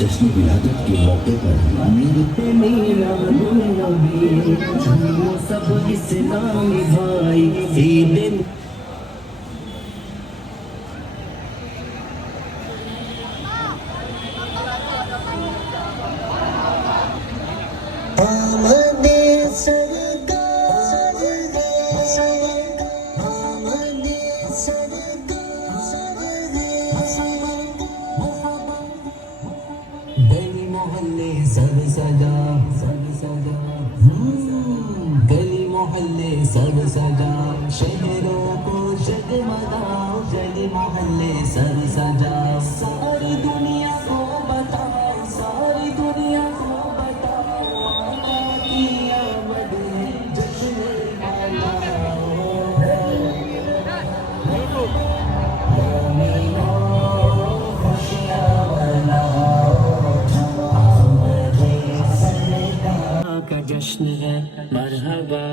جشن ولادت کے موقع پر میرے میلاد النبی جھومو سب اسلامی بھائی عید گلی محلے سب سجا شہروں کو جگمگاؤ گلی محلے سب سجا ساری دنیا کو بتاؤ ساری دنیا کو بتاؤ کی آمد ہے جشن جشن ہے مرحبا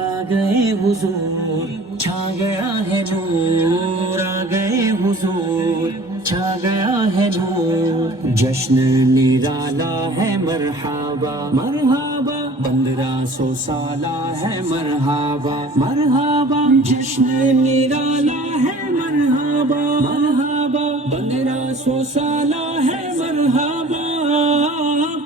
آ گئے حضور چھا گیا ہے نور آ گئے حضور چھا گیا ہے نور جشن نرالا ہے مرحبا مرحبا 1500 سالہ ہے مرحبا مرحبا جشن نرالا ہے مرحبا مرحبا 1500 سالہ ہے مرحبا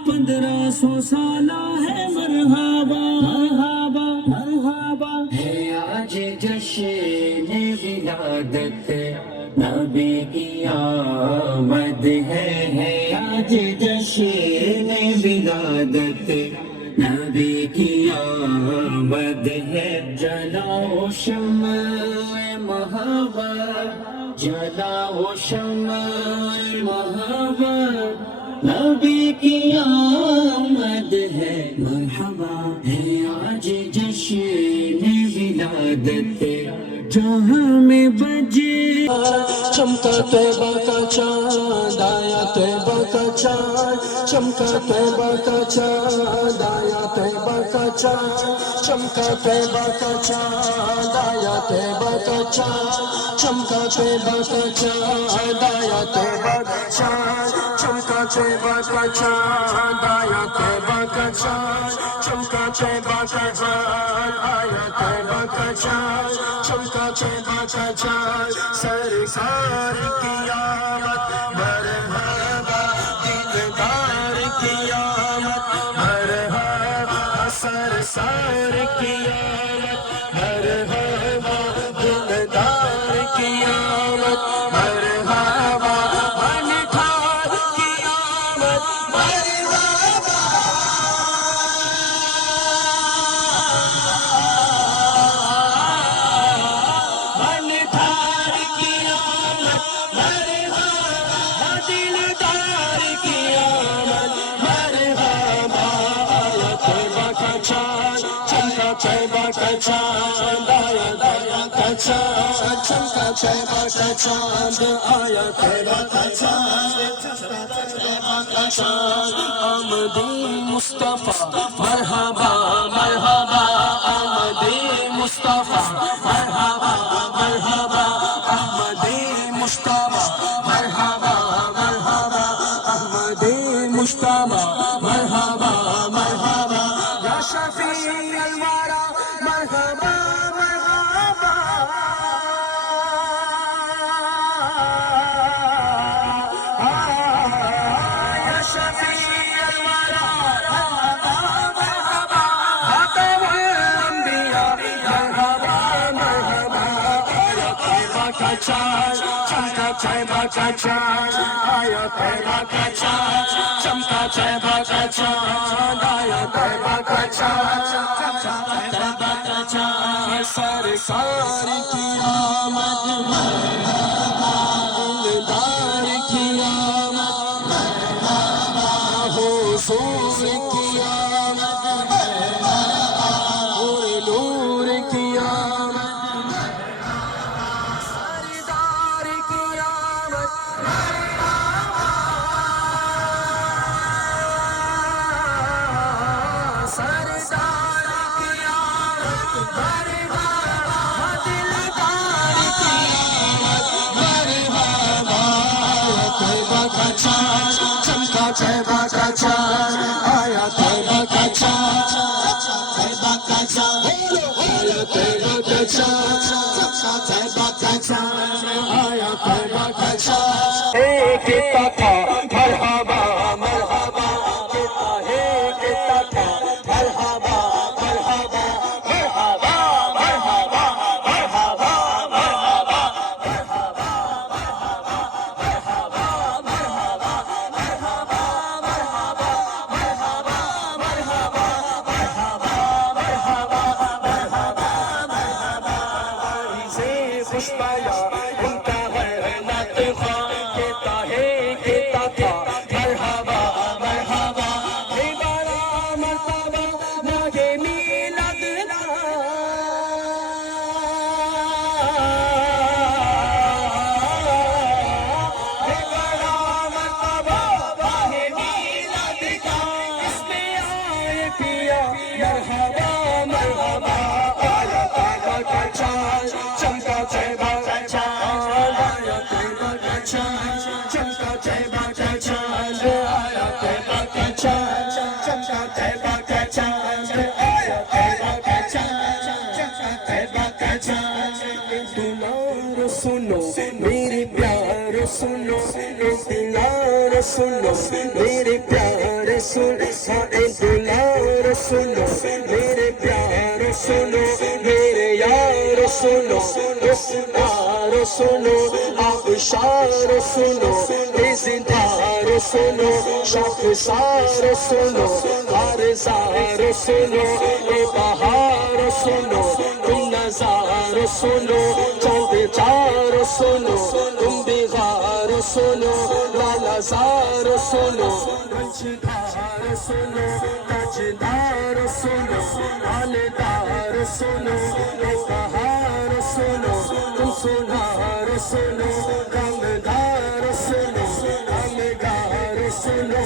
1500 سالہ ہے مرحبا مرحبا مرحبا ہے آج جشن ولادت نبی کی آمد ہے آج جشن ولادت نبی کی آمد ہے جلاؤ شمع محبت جلاؤ شمع محبت نبی کی آمد ہے مرحبا ہے آج جشن ولادت جہاں میں بجے چمکا طیبہ کا چاند آیا طیبہ کا چاند چمکا طیبہ کا چاند آیا طیبہ کا چاند چمکا طیبہ کا چاند آیا طیبہ کا چاند چمکا طیبہ کا چاند آیا طیبہ کا چاند چمکا طیبہ کا چاند آیا طیبہ کا چاند چمکا طیبہ کا چاند آیا طیبہ کا چاند چمکا طیبہ کا چاند سرکار کی آمد مرحبا دیدار کی آمد مرحبا سرکار کی آمد مرحبا دیدار کی آمد مرحبا انتھار کی آمد مرحبا انتھار کی آمد مرحبا دلدار کی آمد مرحبا آیا طیبہ کا چاند چمکا طیبہ کا چاند آیا چمکا طیبہ کا چاند آیا طیبہ کا چاند آمد مصطفیٰ مرحبا مرحبا آمد مصطفیٰ مرحبا مرحبا احمد مصطفیٰ مرحبا مرحبا احمد مصطفیٰ مرحبا مرحبا یا شفیع الورا مرحبا مرحبا یا شفیع الورا مرحبا خاتم الانبیاء مرحبا مرحبا آیا طیبہ کا چاند چمکا طیبہ کا چاند آیا طیبہ کا چاند چمکا طیبہ کا چاند آیا طیبہ کا چاند طیبہ کا چاند سرکار کی آمد دلدار کی آمد حضور کی آمد نور کی آمد سردار کی آمد سردار کی آمد مرحبا دلدار کی آمد مرحبا طیبہ کا چاند چمکا طیبہ کا چاند آیا طیبہ کا چاند طیبہ کا چاند آیا طیبہ کا چاند طیبہ کا چاند آیا طیبہ کا چاند ایک تھا مرحبا مرحبا کہتا ہے کہتا تھا مرحبا مرحبا مرحبا مرحبا مرحبا مرحبا خوش پایا انتا ہے نعت خواں کہتا ہے کہتا تھا مرحبا مرحبا اے بارا مرتبہ ماگے میلاد اے بارا مرتبہ ماگے میلاد کا اس میں آئے پیا مرحبا مرحبا آیا طیبہ کا چاند چمکا طیبہ کا چاند آیا طیبہ کا چاند چمکا طیبہ کا چاند آیا طیبہ کا چاند چمکا طیبہ کا چاند آیا طیبہ کا چاند چمکا طیبہ کا چاند دلار سنو میرے پیار سنو دلار سنو میرے پیار سنو دلار سنو میرے پیار سنو میرے یار سنو اسرار سنو آبشار سنو ازدار سنو شخصار سنو بارزار سنو بہار سنو نظار سنو چند چار سنو تم بغار سنو لالزار سنو رنجدار سنو تجدار سنو آلدار سنو بہار سنو تم سنار سنو غمدار سنو غمگار سنو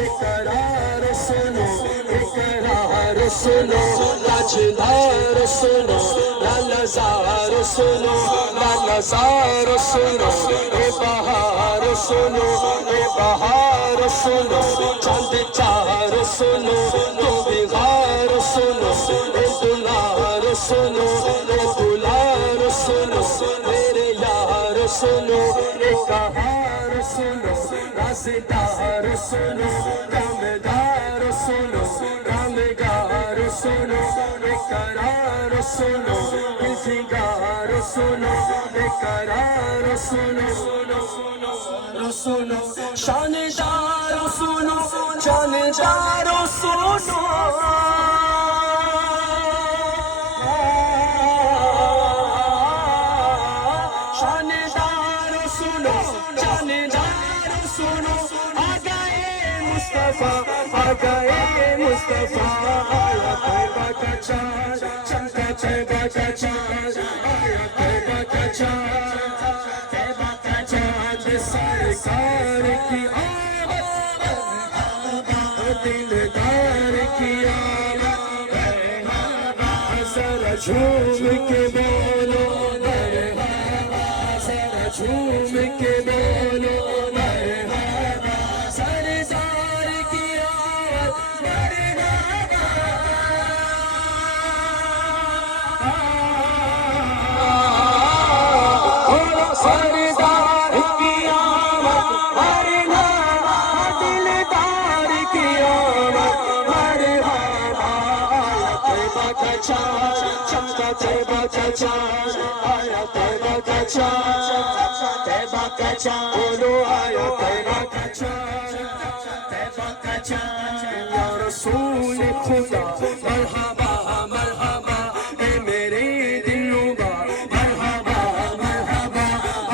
اقرار سنو اقرار سنو تجدار سنو لالزار سنو لالزار سنو بہار سنو بہار سنو چند چار سنو تم بغار سنو دلار سنو دلار سنو میرے یار سنو اقہار سنو رازدار سنو غمدار سنو غمگار سنو اقرار سنو انتظار سنو اقرار سنو سنو شاندار سنو شاندار سنو شاندار سنو شاندار سنو آ گئے مصطفیٰ آ گئے مصطفیٰ آیا طیبہ کا چاند چمکا طیبہ کا چاند آیا طیبہ کا چاند سردار کی آمد مرحبا دلدار کی آمد مرحبا آیا طیبہ کا چاند چمکا طیبہ کا چاند آیا طیبہ کا چاند طیبہ کا چاند بولو آیا طیبہ کا چاند طیبہ کا چاند یا رسول خدا مرحبا مرحبا اے میرے دلربا مرحبا مرحبا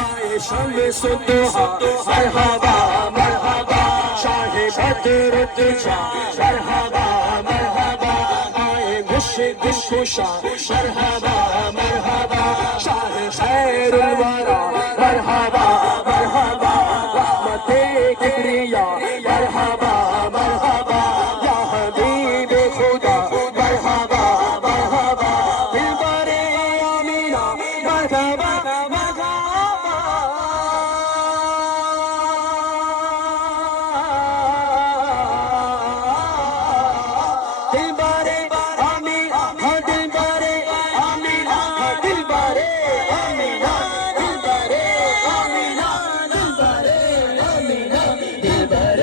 آئے شمس الضحیٰ مرحبا مرحبا شاہ بدر الدجا مرحبا مرحبا آئے مشکل کشا مرحبا مرحبا شاہ خیر الورا مرحبا مرحبا رحمت کبریا مرحبا مرحبا یا حبیب خدا مرحبا مرحبا دلبر آمینہ مرحبا مرحبا دلبر آمینہ دلبر آمینہ دلبر آمینہ دلبر آمینہ دلبر آمینہ دلبر آمینہ دلبر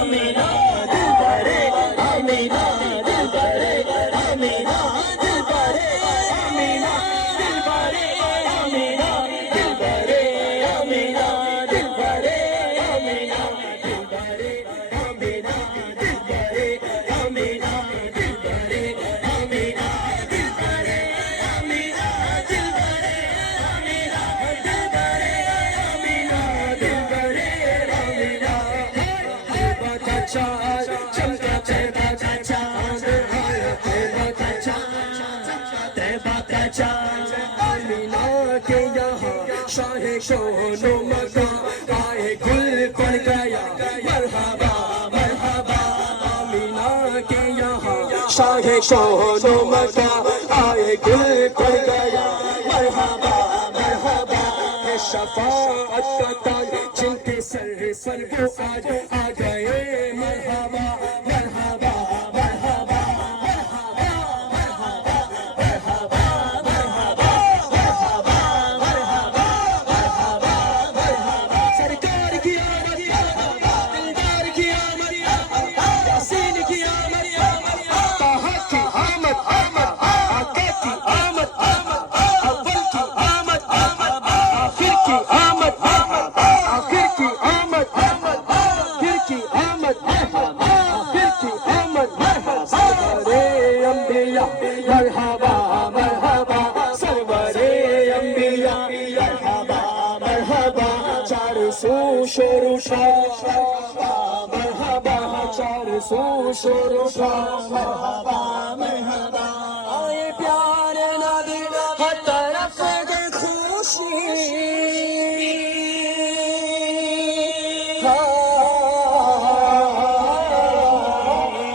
آمینہ دلبر آمینہ دلبر آمینہ دلبر آمینہ دلبر آمینہ دلبر آمینہ دلبر آمینہ دلبر آمینہ دلبر آمینہ دلبر آمینہ دلبر آمینہ دلبر آمینہ دلبر آمینہ طیبہ کا چاند چمکا طیبہ کا چاند آیا طیبہ کا چاند طیبہ کا چاند آمینہ کے یہاں شاہ کون و مکان آئے گل پڑ گیا مرحبا مرحبا آمینہ کے یہاں شاہ کون و مکان آئے گل پڑ گیا مرحبا مرحبا ہے شفاعت کا تاج جن کے سر پر وہ آج آ گئے مرحبا مرحبا مرحبا مرحبا مرحبا مرحبا مرحبا مرحبا مرحبا مرحبا مرحبا سرکار کی آمد دلدار کی آمد یاسین کی آمد طٰہٰ کی آمد آقا کی آمد اول کی آمد آخر کی آمد آخر کی آمد آخر کی آمد آخر کی آمد سرور انبیاء مرحبا مرحبا سرور انبیاء مرحبا مرحبا چار سو شور و شور مرحبا چار سو شور و شور مرحبا مرحبا آئے پیارے نبی ہر طرف دے خوشی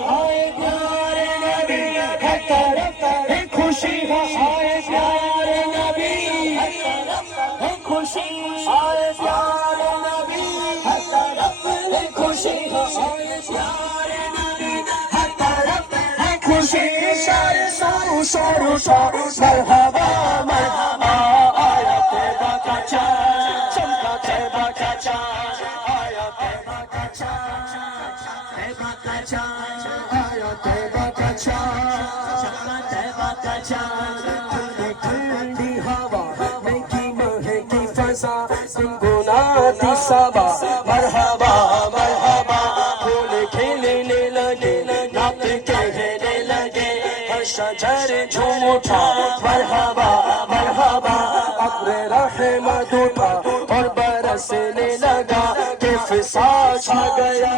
آئے پیارے نبی ہر طرف ہے خوشی آئے پیارے نبی ہر طرف ہے خوشی آئے پیارے نبی ہر طرف ہے خوشی آئے پیارے نبی ہر طرف ہے خوشی شور شور شور مرحبا مرحبا آیا طیبہ کا چاند چمکا طیبہ کا چاند آیا طیبہ کا چاند طیبہ کا چاند آیا طیبہ کا چاند طیبہ کا چاند ٹھنڈی ہوا مہنگی مہنگی فضا گنگناتی صبا مرحبا مرحبا پھول کھلنے لگے نعت کہنے لگے ہر شجر جھوم اٹھا مرحبا مرحبا ابر رحمت اٹھا اور برسنے لگا کہ فساد چھا گیا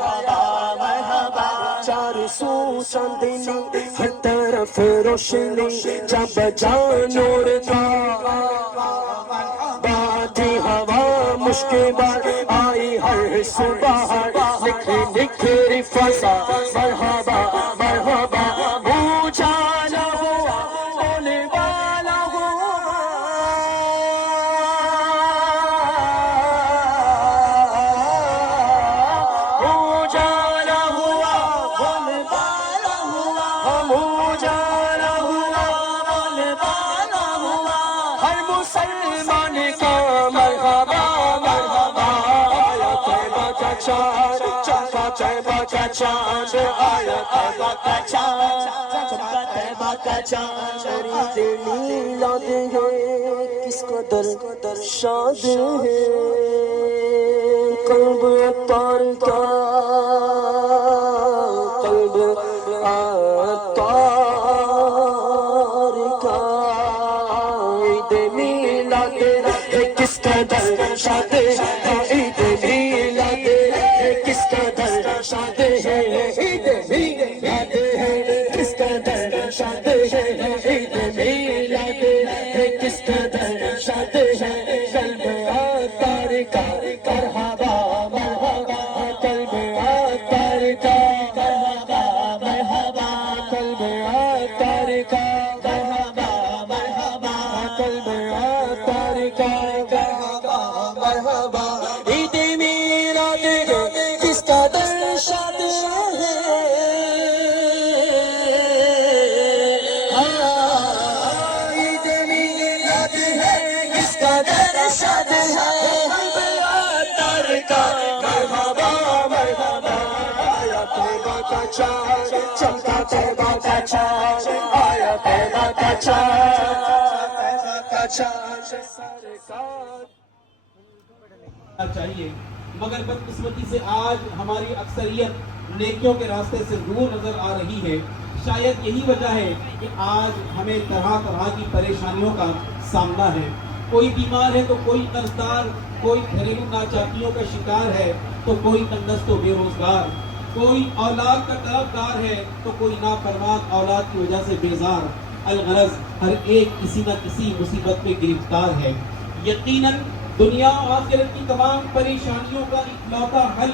مرحبا مرحبا چار سو چاندنی ہر طرف روشنی جب جان نور کا باتی ہوا مشکل بار آئی ہر صبح لکھ لکھ فضا مرحبا مرحبا اجالا ہوا ہونے والا ہوا اجالا ہوا ہونے والا ہوا ہم اجالا ہوا ہونے والا ہوا ہر مسلمان کا چاند آیا طیبہ کا چاند چمکا طیبہ کا چاند میلاد ہے کس قدر شاد ہے قلب عطار کا قلب عطار کا عید میلاد ہے کس قدر شاد ہے عید میلاد ہے کس قدر شاد ہے عید میلاد ہے کس قدر شاد ہے عید میلاد ہے کس قدر شاد ہے قلب عطار کا مرحبا مرحبا قلب عطار کا مرحبا مرحبا قلب عطار کا مرحبا مرحبا قلب عطار کا مرحبا مرحبا عید میلاد کس قدر شاد ہے عید میلاد ہے کس قدر شاد ہے قلب عطار کا مرحبا مرحبا آیا طیبہ کا چاند چمکا طیبہ کا چاند آیا طیبہ کا چاند کا چاند سارے کار چاہیے مگر بدقسمتی سے آج ہماری اکثریت نیکیوں کے راستے سے دور نظر آ رہی ہے. شاید یہی وجہ ہے کہ آج ہمیں طرح طرح کی پریشانیوں کا سامنا ہے. کوئی بیمار ہے تو کوئی قرضدار, کوئی گھریلو ناچاکیوں کا شکار ہے تو کوئی تنگست و بے روزگار, کوئی اولاد کا طلبگار ہے تو کوئی نافرمان اولاد کی وجہ سے بیزار. الغرض ہر ایک کسی نہ کسی مصیبت میں گرفتار ہے. یقیناً دنیا و آخرت کی تمام پریشانیوں کا اکلوتا حل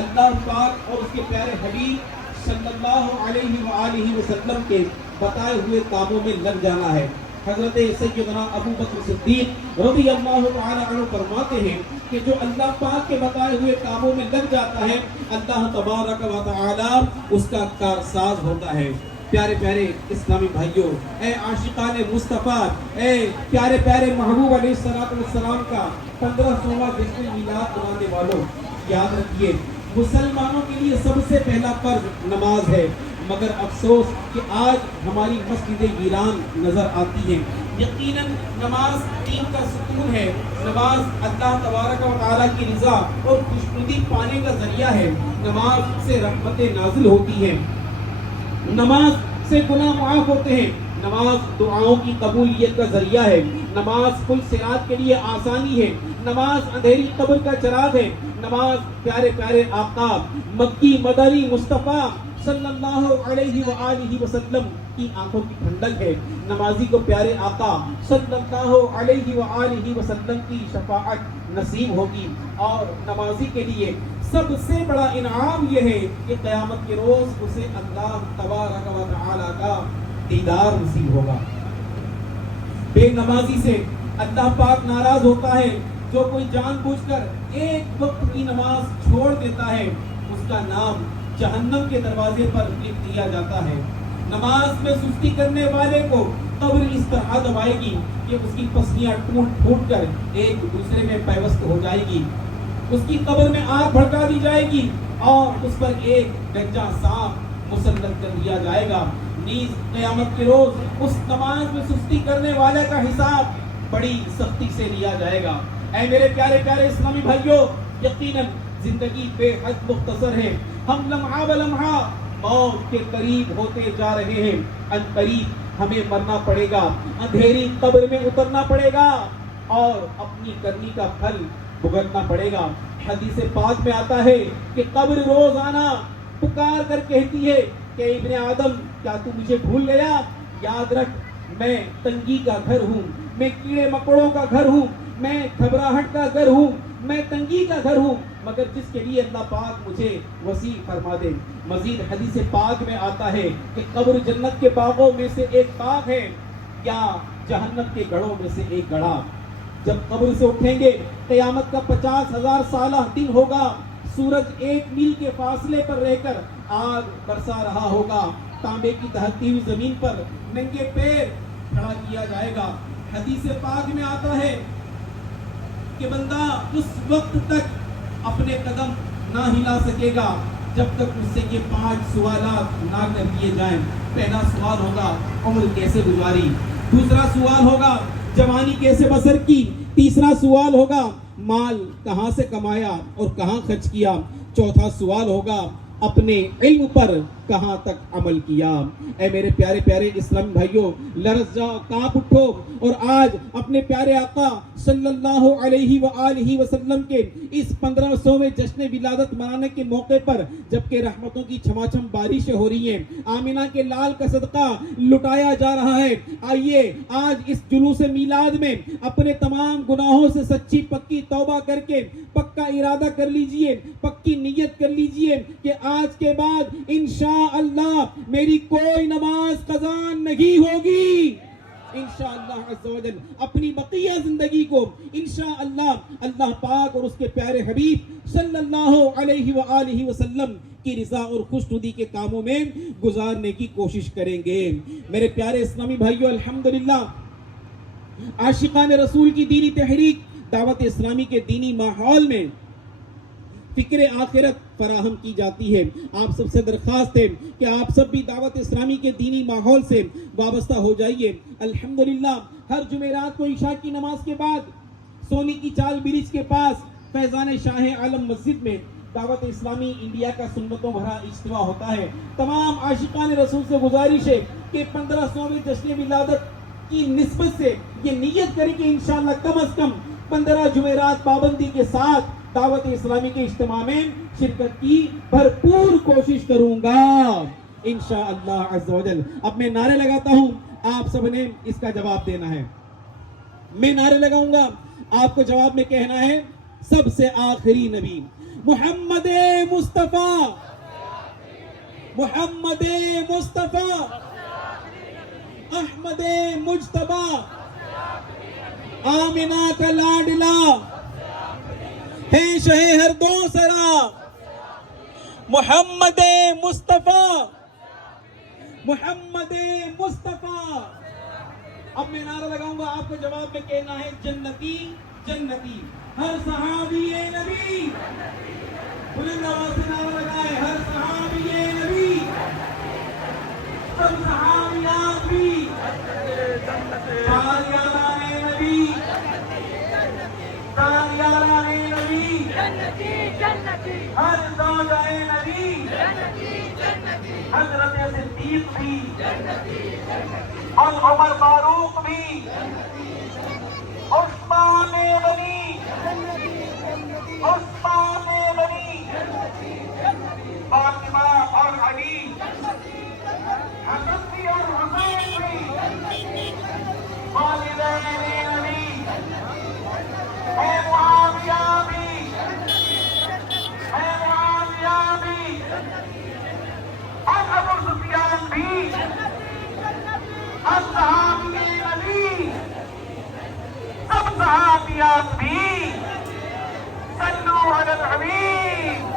اللہ پاک اور اس کے پیارے حبیب صلی اللہ علیہ وآلہ وسلم کے بتائے ہوئے کاموں میں لگ جانا ہے. حضرت سیدنا ابو بکر صدیق رضی اللہ تعالی عنہ فرماتے ہیں کہ جو اللہ پاک کے بتائے ہوئے کاموں میں لگ جاتا ہے اللہ تبارک و تعالی اس کا کارساز ہوتا ہے. پیارے پیارے اسلامی بھائیوں, اے عاشقان مصطفیٰ, اے پیارے پیارے محبوب علیہ السلام کا 1500واں جشن میلاد منانے والوں, یاد رکھیے مسلمانوں کے لیے سب سے پہلا فرض نماز ہے. مگر افسوس کہ آج ہماری مسجدیں ویران نظر آتی ہیں. یقیناً نماز دین کا ستون ہے. نماز اللہ تبارک و تعالیٰ کی رضا اور خوشنودی پانے کا ذریعہ ہے. نماز سے رحمتیں نازل ہوتی ہیں, نماز سے گناہ معاف ہوتے ہیں, نماز دعاؤں کی قبولیت کا ذریعہ ہے, نماز پل صراط کے لیے آسانی ہے, نماز اندھیری قبر کا چراغ ہے, نماز پیارے پیارے آقا مکی مدنی مصطفیٰ صلی اللہ علیہ وآلہ وسلم کی آنکھوں کی ٹھنڈک ہے. نمازی کو پیارے آقا صلی اللہ علیہ وآلہ وسلم کی شفاعت نصیب ہوگی. اور نمازی کے لیے سب سے بڑا انعام یہ ہے کہ قیامت کے روز اسے اللہ تبارک و تعالی کا دیدار نصیب ہوگا. بے نمازی سے اللہ پاک ناراض ہوتا ہے. جو کوئی جان بوجھ کر ایک وقت کی نماز چھوڑ دیتا ہے اس کا نام جہنم کے دروازے پر لکھ دیا جاتا ہے. نماز میں سستی کرنے والے کو قبر اس طرح دبائے گی کہ اس کی پسلیاں ٹوٹ پھوٹ کر ایک دوسرے میں پیوست ہو جائے گی. اس کی قبر میں آگ بھڑکا دی جائے گی اور اس پر ایک گنجا سانپ مسلط کر دیا جائے گا. نیز قیامت کے روز اس نماز میں سستی کرنے والے کا حساب بڑی سختی سے لیا جائے گا. اے میرے پیارے پیارے اسلامی بھائیوں, یقیناً زندگی بے حد مختصر ہے. ہم لمحہ بلمحہ موت کے قریب ہوتے جا رہے ہیں. ان قریب ہمیں مرنا پڑے گا, اندھیری قبر میں اترنا پڑے گا اور اپنی کرنی کا پھل بھگتنا پڑے گا. حدیث پاک میں آتا ہے کہ قبر روزانہ پکار کر کہتی ہے کہ ابن آدم کیا تو مجھے بھول گیا؟ یاد رکھ میں تنگی کا گھر ہوں, میں کیڑے مکوڑوں کا گھر ہوں, میں گھبراہٹ کا گھر ہوں, میں تنگی کا گھر ہوں, مگر جس کے لیے اللہ پاک مجھے وسیع فرما دے. مزید حدیث پاک میں آتا ہے کہ قبر جنت کے باغوں میں سے ایک باغ ہے یا جہنم کے گڑھوں میں سے ایک گڑھا. جب قبر سے اٹھیں گے قیامت کا 50,000 سالہ دن ہوگا. سورج 1 میل کے فاصلے پر رہ کر آگ برسا رہا ہوگا. تانبے کی دہتی ہوئی زمین پر ننگے پیر کھڑا کیا جائے گا. حدیث پاک میں آتا ہے کہ بندہ اس وقت تک اپنے قدم نہ ہلا سکے گا جب تک مجھ سے یہ 5 سوالات نہ کر دیے جائیں. پہلا سوال ہوگا عمر کیسے گزاری, دوسرا سوال ہوگا جوانی کیسے بسر کی, تیسرا سوال ہوگا مال کہاں سے کمایا اور کہاں خرچ کیا, چوتھا سوال ہوگا اپنے علم پر کہاں تک عمل کیا. اے میرے پیارے پیارے اسلامی بھائیوں, لرز جاؤ, کانپ اٹھو اور آج اپنے پیارے آقا صلی اللہ علیہ وآلہ وسلم کے اس 1500ویں جشن ولادت منانے کے موقع پر, جبکہ رحمتوں کی چھماچھم بارشیں ہو رہی ہیں, آمینہ کے لال کا صدقہ لٹایا جا رہا ہے, آئیے آج اس جلوس میلاد میں اپنے تمام گناہوں سے سچی پکی توبہ کر کے پکا ارادہ کر لیجئے, پکی نیت کر لیجئے کہ آج کے بعد انشاءاللہ میری کوئی نماز قضا نہیں ہوگی. انشاءاللہ عز و جل اپنی بقیہ زندگی کو انشاءاللہ اللہ پاک اور اس کے پیارے حبیب صلی اللہ علیہ وآلہ وسلم کی رضا اور خوشنودی کے کاموں میں گزارنے کی کوشش کریں گے. میرے پیارے اسلامی بھائیو, الحمدللہ عاشقان رسول کی دینی تحریک دعوت اسلامی کے دینی ماحول میں فکر آخرت فراہم کی جاتی ہے. آپ سب سے درخواست ہے کہ آپ سب بھی دعوت اسلامی کے دینی ماحول سے وابستہ ہو جائیے. الحمدللہ ہر جمعرات کو عشاء کی نماز کے بعد سونی کی چال برج کے پاس فیضان شاہ عالم مسجد میں دعوت اسلامی انڈیا کا سنتوں بھرا اجتماع ہوتا ہے. تمام عاشقان رسول سے گزارش ہے کہ 1500ویں جشن ولادت کی نسبت سے یہ نیت کریں کہ انشاءاللہ کم از کم 15 جمعرات پابندی کے ساتھ دعوت اسلامی کے اجتماع میں شرکت کی بھرپور کوشش کروں گا انشاءاللہ عز و جل. اب میں نعرے لگاتا ہوں, آپ سب نے اس کا جواب دینا ہے. میں نعرے لگاؤں گا, آپ کو جواب میں کہنا ہے سب سے آخری نبی محمد مصطفیٰ, محمد مصطفیٰ, احمد مجتبیٰ, آمنہ کا لاڈلا ہے شہ ہر دو سرا, محمد مصطفیٰ, محمد مصطفیٰ. اب میں نعرہ لگاؤں گا, آپ کو جواب میں کہنا ہے جنتی جنتی. ہر صحابی نبی, بلند آواز سے نعرہ لگائے, ہر صحابی نبی, سب صحابیات بھی, سالیان نبی, سالیان نبی, ہر زوجہ نبی, حضرت صدیق بھی, اور عمر فاروق بھی, عثمان غنی, عثمان غنی, فاطمہ اور علی, حسن بھی اور حسین بھی, والدین نبی, اے معاویہ بھی, اے معاویہ بھی, اور ابو سفیان بھی, اصحابی نبی, سب صحابیات بھی, صلو علی الحبیب.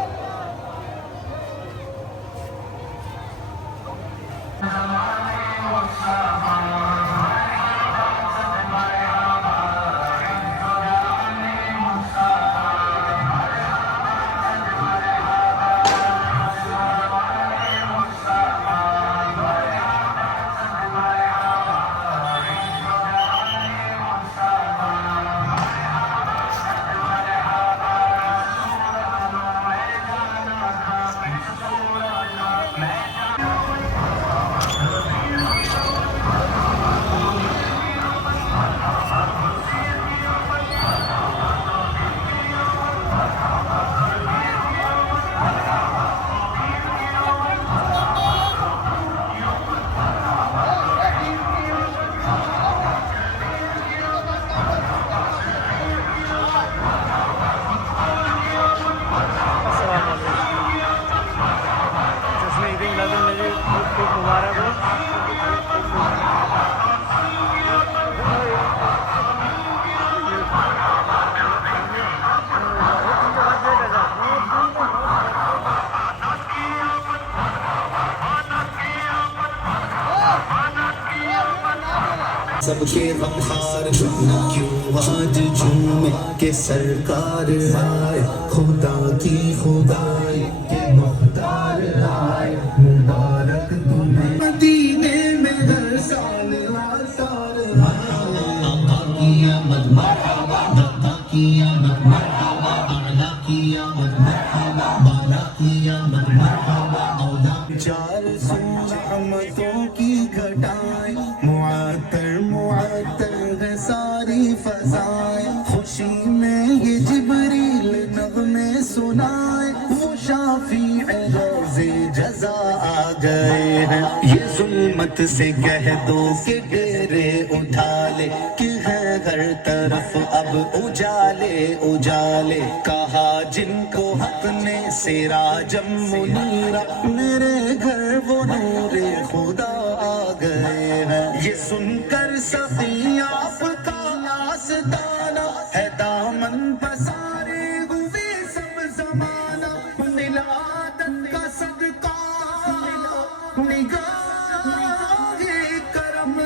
سب کے غمخار کیوں آج جھومے کہ سرکار آئے, خدا کی خدائی کے محتاج کی آمد مرحبا، دادا کی آمد مرحبا، اعلیٰ کی آمد مرحبا، بالا کی آمد مرحبا، اولا چار سو رحمتوں کی گھٹائیں، معطر معطر ہے ساری فضائیں، خوشی میں یہ جبریل نغمے سنائے، وہ شافیع روز جزا آ گئے ہیں، یہ ظلمت سے کہہ دو کہ ڈیرے اٹھا لے، کہ ہے ہر طرف اب اجالے اجالے، کہا جن کو حق نے سراجم منیرہ، میرے گھر وہ نور خدا آ گئے ہیں، یہ سن کر سخی آپ کا آستانہ ہے، دامن پسارے ہوئے سب زمانہ، ولادت کا صدقہ نگاہ کرم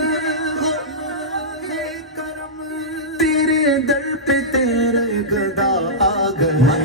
تیرے در پہ تیرے گدا آ گئے،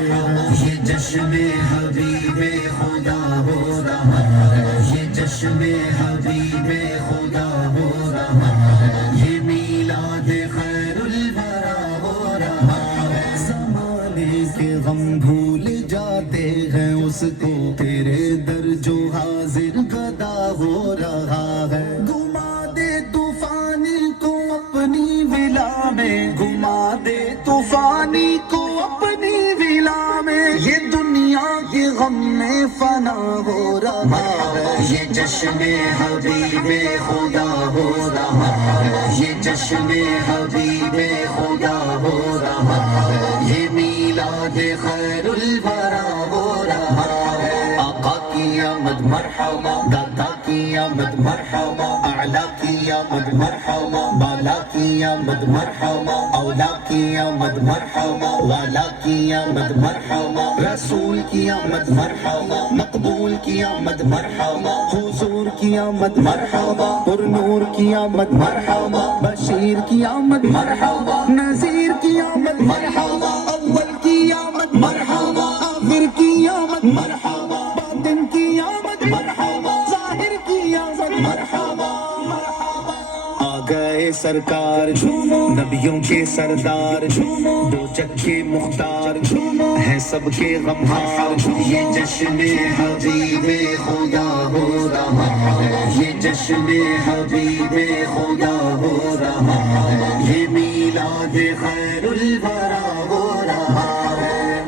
یہ جشن حبیب خدا ہو رہا ہے، یہ جشن حبیب خدا ہو رہا ہے، یہ میلاد خیر الورا ہو رہا ہے، زمانے کے غم بھول جاتے ہیں اس کو، تیرے در جو حاضر گدا ہو رہا ہے، گما دے طوفانی کو اپنی ولا میں، گما دے طوفانی کو اپنی ولا میں، یہ دنیا کے غم میں فنا ہو رہا ہے، یہ جشن حبیب خدا ہو رہا ہے، یہ جشن حبیب خدا ہو رہا ہے، یہ میلاد خیر الورا ہو رہا ہے، آقا کی آمد مرحبا، دادا کی آمد مرحبا، اعلیٰ کی آمد مرحبا، بالا کی آمد مرحبا، اولا کی آمد مرحبا، والا کی آمد مرحبا، رسول کی آمد مرحبا، مقبول کی آمد مرحبا، حضور کی آمد مرحبا، پر نور کی آمد مرحبا، بشیر کی آمد مرحبا، نذیر کی آمد مرحبا، اول کی آمد مرحبا، آخر کی آمد مرحبا، باطن کی آمد مرحبا، ظاہر کی آمد مرحبا، آ گئے سرکار نبیوں کے سردار، دو جگ کے مختار ہیں سب کے غمخار، یہ جشن حبیب خدا ہو رہا ہے، یہ جشن حبیب خدا ہو رہا ہے، یہ میلاد خیر الورا ہو رہا ہے،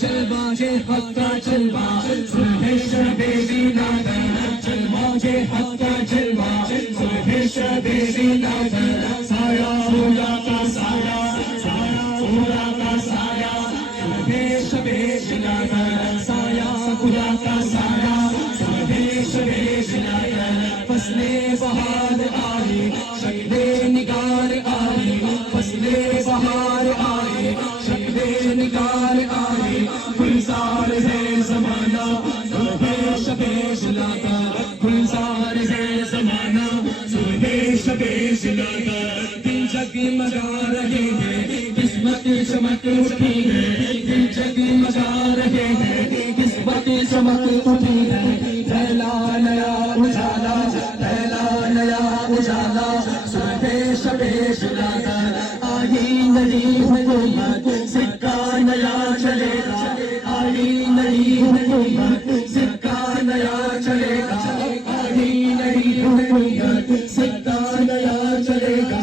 جلوہ کے حق کا جلوہ صبح شب ولادت، جلوہ کے حق کا جلوہ صبح شب ولادت، سایہ خدا کا سایہ، سایہ خدا کا سایہ صبح شب ولادت، سایہ خدا کا سایہ صبح شب ولادت، فصل بہار آئی شکل نگار آئی، فصل بہار آئی شکل نگار آئی، گلزار ہے زمانہ صبح شب ولادت، گلزار ہے زمانہ صبح شب ولادت، دل جگمگا رہے ہیں قسمت چمک اٹھی ہے، دل جگمگا رہے ہیں قسمت چمک اٹھی ہے، پھیلا نیا اجالا، پھیلا نیا اجالا صبح شب ولادت، آئی نئی حکومت سکہ نیا چلے گا، آئی نئی حکومت سکہ نیا چلے گا، آئی نئی حکومت سکہ نیا چلے گا،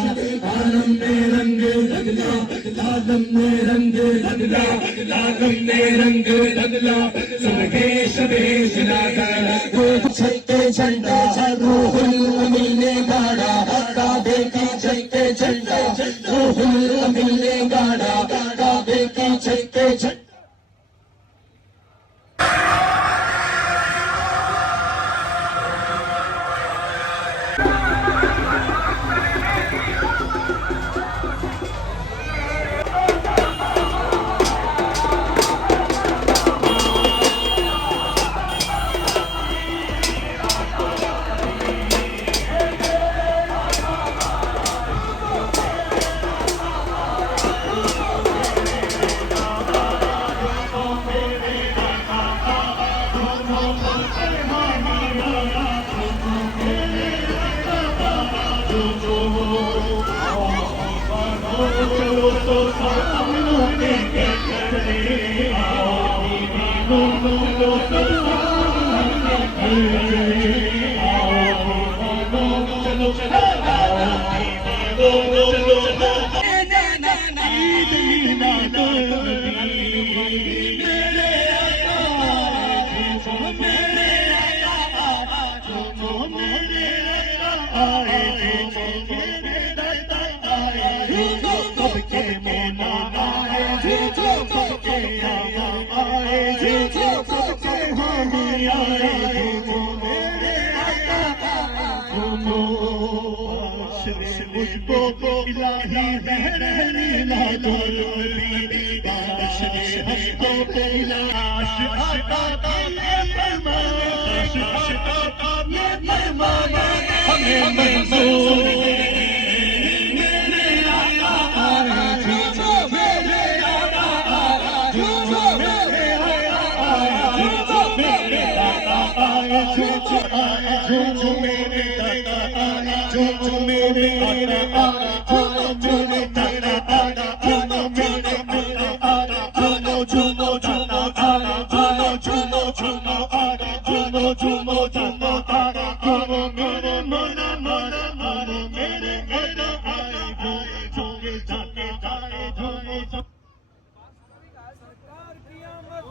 عالم میں رنگ بدلا، عالم میں رنگ بدلا، عالم میں رنگ بدلا صبح شب ولادت، روح چھتے جھنڈا روح الامین نے گاڑا، کعبے کی چھت پہ جھنڈا روح الامین نے گاڑا، کعبے کی چھت پہ جھنڈا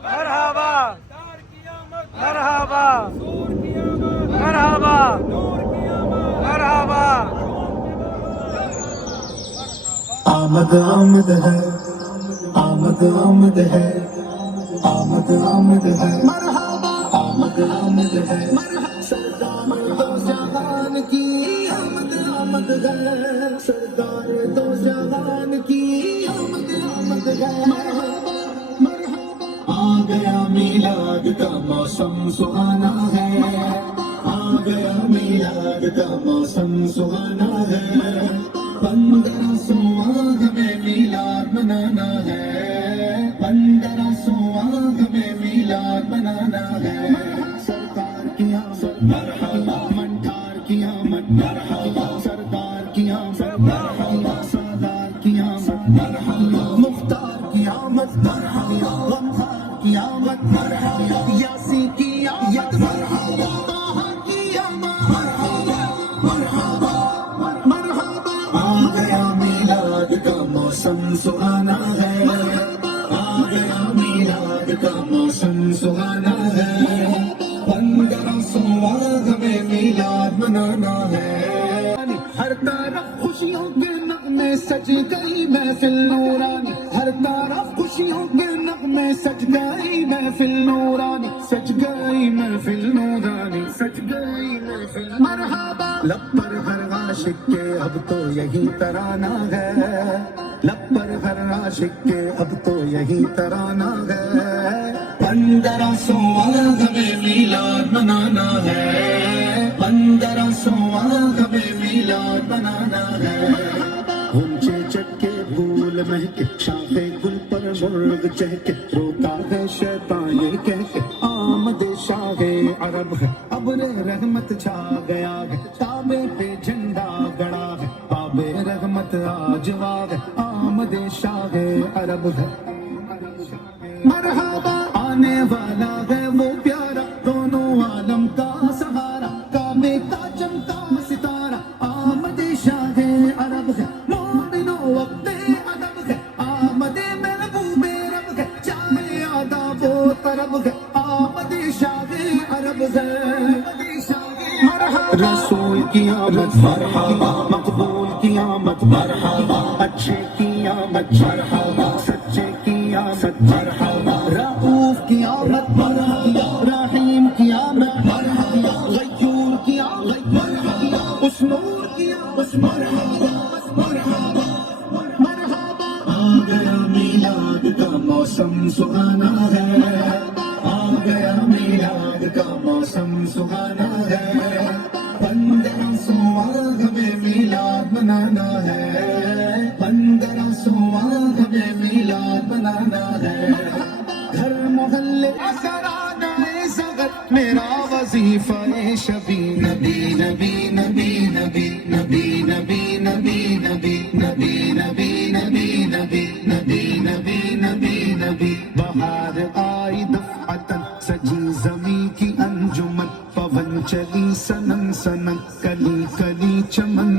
مرحبا مرحبا مرحبا مرحبا آمد آمد ہے آمد آمد ہے آمد آمد ہے مرحبا آمد آمد ہے سردار دو جہان کی آمد آمد ہے سردار دو جہان کی آمد آمد ہے مرحبا مرحبا آ گیا میلاد کا موسم سہانا ہے آ گیا میلاد کا موسم سہانا ہے 1500واں ہمیں میلاد منانا ہے 1500واں ہمیں میلاد منانا ہے سرکار کی آمد مرحبا منٹھار کی آمد مرحبا سردار کی آمد مرحبا سردار کی آمد مرحبا مختار کی آمد مرحبا غمخار کی آمد مرحبا یاسی کی آمد مرحبا طه کی آمد مرحبا مرحبا آ گیا میلاد کا موسم سہانا ہے آ گیا میلاد کا موسم سہانا ہے 1500واں ہمیں میلاد منانا ہے ہر طرف خوشیوں کے نغمے سج گئی محفل نورانی ہر طرف خوشیوں کے نغمے سج گئی محفل نورانی سج گئی محفل نورانی سج گئی محفل مرحبا لب پر ہر عاشق کے اب تو یہی ترانہ ہے لب پر ہر عاشق کے اب تو یہی ترانہ ہے 1500واں ہمیں میلاد منانا ہے 1500واں ہمیں میلاد منانا ہے اونچے چکے پھول مہکے شاخے گل پر مرغ چہکے روتا ہے شیطان یہ کہہ کے آمد شاہ عرب ہے ابر رحمت چھا گیا ہے تابے پہ جھنڈا گڑا ہے باب رحمت آج واہ ہے آمد شاہ عرب ہے مرحبا آنے والا ہے وہ پیارا دونوں عالم کا سہارا کعبے کا چمکا ستارہ آمد شاہ عرب ہے مومنو وقت ادب ہے آمد محبوب رب ہے چاہے آداب و طرب ہے آمد شاہ عرب ہے رسول کی آمد مرحبا مقبول کی آمد مرحبا اچھے کی آمد مرحبا سچے کی آمد مرحبا رؤوف کی آمد مرحبا رحیم کی آمد مرحبا غیور کی آمد مرحبا اس نور کی آمد مرحبا مرحبا مرحبا آ گیا میلاد کا موسم سہانا ہے آ گیا میلاد کا موسم سہانا ہے 1500واں ہمیں میلاد منانا ہے 1500واں ہمیں میلاد منانا ہے گھر محلے سرانہ سغت میرا وظیفہ شبی نبی نبی نبی نبی نبی نبی نبی نبی نبی نبی نبی نبی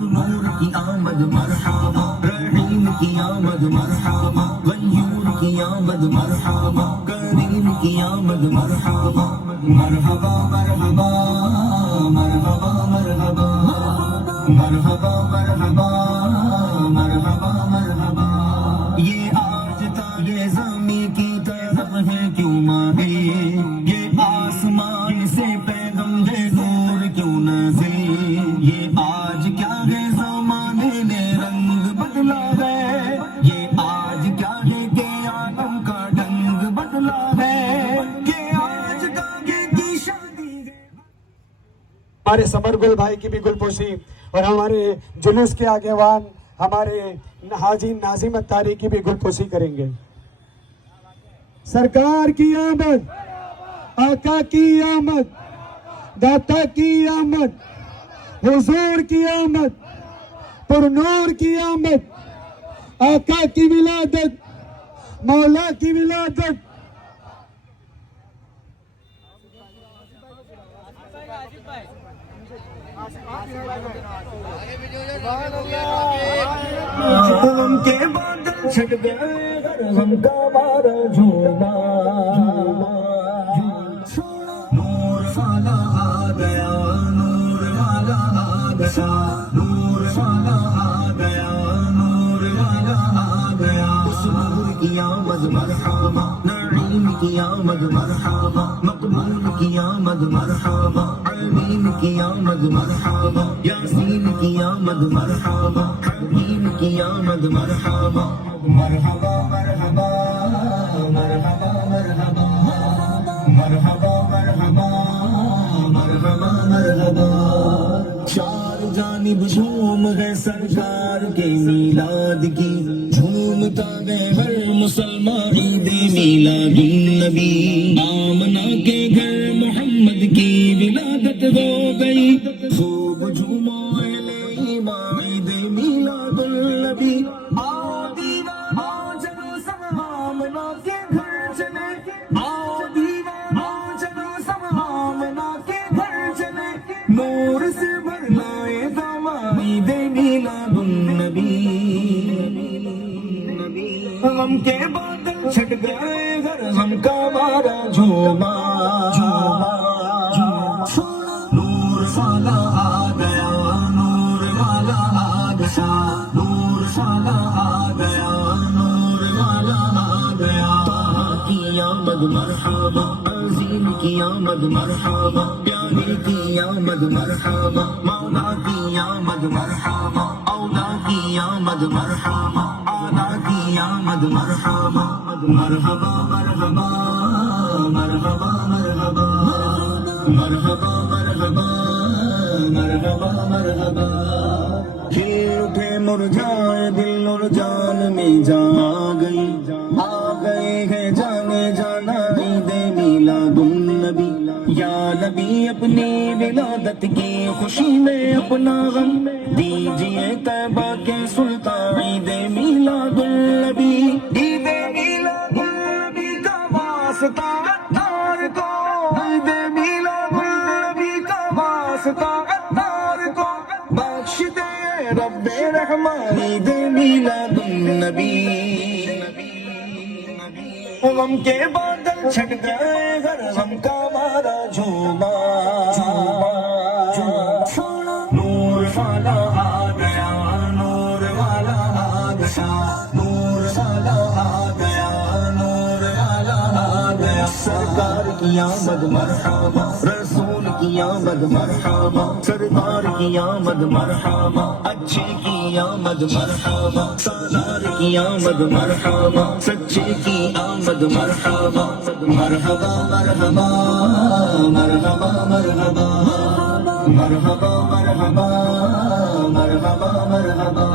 نور کی آمد مرحبا رحیم کی آمد مرحبا غیور کی آمد مرحبا کریم کی آمد مرحبا مرحبا مرحبا مرحبا مرحبا مرحبا مرحبا مرحبا مرحبا یہ آج تا یہ زمین کی طرف ہے کیوں ماہی یہ آسمان سے پیغام ہے نور کیوں نازل یہ آج کیا ہے زمانے نے رنگ بدلا ہے یہ آج کیا ہے کہ عالم کا ڈنگ بدلا ہے کہ آج داغے کی شادی ہے. ہمارے ثمر گل بھائی کی بھی گل پوشی اور ہمارے جلوس کے آگےوان ہمارے حاجی ناظم اتاری کی بھی گل پوشی کریں گے. سرکار کی آمد آقا کی آمد داتا کی آمد حضور کی آمد پر نور کی آمد آقا کی ولادت مولا کی ولادت. غم کے بادل چھٹ گئے غم کا مارا جھوما نور والا آ گیا نور والا آ گیا نور والا آ گیا نور والا آ گیا اس نور کی آمد مرحبا نعیم کی آمد مرحبا مقبول کی آمد مرحبا علیم کی آمد مرحبا یاسین کی آمد مرحبا حکیم کی آمد مرحبا مرحبا مرحبا مرحبا مرحبا مرحبا مرحبا مرحبا مرحبا. چار جانب جھوم ہے سرکار کے میلاد کی جھومتا گئے ہر مسلمان عید میلاد النبی آمنہ کے گھر محمد کی ولادت ہو گئی خوب جھومو اہل ایمان عید میلاد النبی آؤ دیوانو چلو سب آمنہ کے گھر چلے آؤ دیوانو چلو سب آمنہ کے گھر چلے نور سے بھرلائے دامان عید میلاد النبی غم کے بادل چھٹ گئے گھر غم کا مارا جھوما نور والا آ گیا نور والا آ گیا نور والا آ گیا نور والا آ گیا کی آمد مرحبا عظیم کی آمد مرحبا پیارے کی آمد مرحبا مولا کی آمد مرحبا اولا کی آمد مرحبا آلا کی آمد مرحبا مرحبا مرحبا مرحبا مرحبا مرحبا مرحبا مرحبا مرحبا. کھل اٹھے مرجھائے دل اور جان میں جان آ گئے ہیں جانے جانا عید میلاد النبی یا نبی اپنی ولادت کی خوشی میں اپنا غم دیجئے طیبہ کے سلطان عید میلاد النبی عید میلاد النبی کا واسطہ غدار کو عید میلاد النبی کا واسطہ غدار کو بخش دے رب رحمان عید میلاد النبی غم کے بادل چھٹ گئے ہر غم کا مارا جھوما نور والا آ گیا نور والا آ گیا نور والا آ گیا نور والا آ گیا. سرکار کی آمد مرحبا رسول کی آمد مرحبا سردار کی آمد مرحبا اچھے کی آمد مرحبا سالار کی آمد مرحبا سچے کی آمد مرحبا مرحبا مرحبا مرحبا مرحبا مرحبا مرحبا مرحبا مرحبا.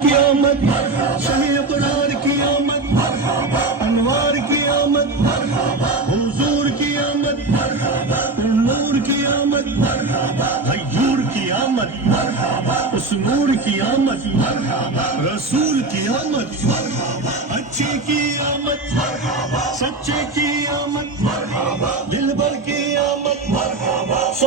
قیامت شمع قرار کی آمد انوار کی آمد حضور کی آمد نور کی آمد غیور کی آمد اس نور کی آمد رسول کی آمد اچھے کی آمد سچے کی آمد دل بھر کی آمد